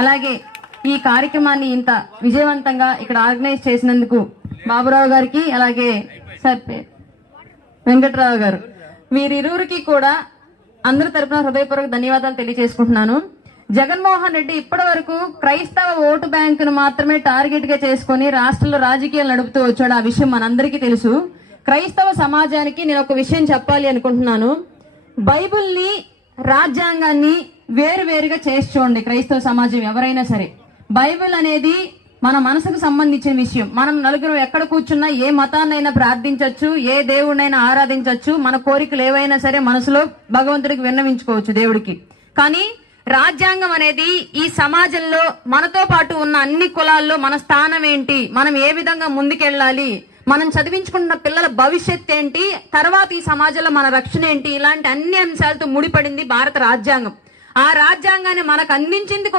అలాగే ఈ కార్యక్రమాన్ని ఇంత విజయవంతంగా ఇక్కడ ఆర్గనైజ్ చేసినందుకు బాబురావు గారికి, అలాగే సార్ వెంకట్రావు గారు, వీరిరువురికి కూడా అందరి తరపున హృదయపూర్వక ధన్యవాదాలు తెలియజేసుకుంటున్నాను. జగన్మోహన్ రెడ్డి ఇప్పటి వరకు క్రైస్తవ ఓటు బ్యాంకును మాత్రమే టార్గెట్ గా చేసుకుని రాష్ట్రంలో రాజకీయాలు నడుపుతూ వచ్చాడు. ఆ విషయం మనందరికీ తెలుసు. క్రైస్తవ సమాజానికి నేను ఒక విషయం చెప్పాలి అనుకుంటున్నాను. బైబిల్ని, రాజ్యాంగాన్ని వేరువేరుగా చేసి చూడండి. క్రైస్తవ సమాజం ఎవరైనా సరే, బైబిల్ అనేది మన మనసుకు సంబంధించిన విషయం. మనం నలుగురు ఎక్కడ కూర్చున్నా ఏ మతాన్నైనా ప్రార్థించవచ్చు, ఏ దేవుడినైనా ఆరాధించవచ్చు, మన కోరికలు ఏవైనా సరే మనసులో భగవంతుడికి విన్నవించుకోవచ్చు దేవుడికి. కానీ రాజ్యాంగం అనేది ఈ సమాజంలో మనతో పాటు ఉన్న అన్ని కులాల్లో మన స్థానం ఏంటి, మనం ఏ విధంగా ముందుకెళ్ళాలి, మనం చదివించుకున్న పిల్లల భవిష్యత్ ఏంటి, తర్వాత ఈ సమాజంలో మన రక్షణ ఏంటి, ఇలాంటి అన్ని అంశాలతో ముడిపడింది భారత రాజ్యాంగం. ఆ రాజ్యాంగాన్ని మనకు అందించింది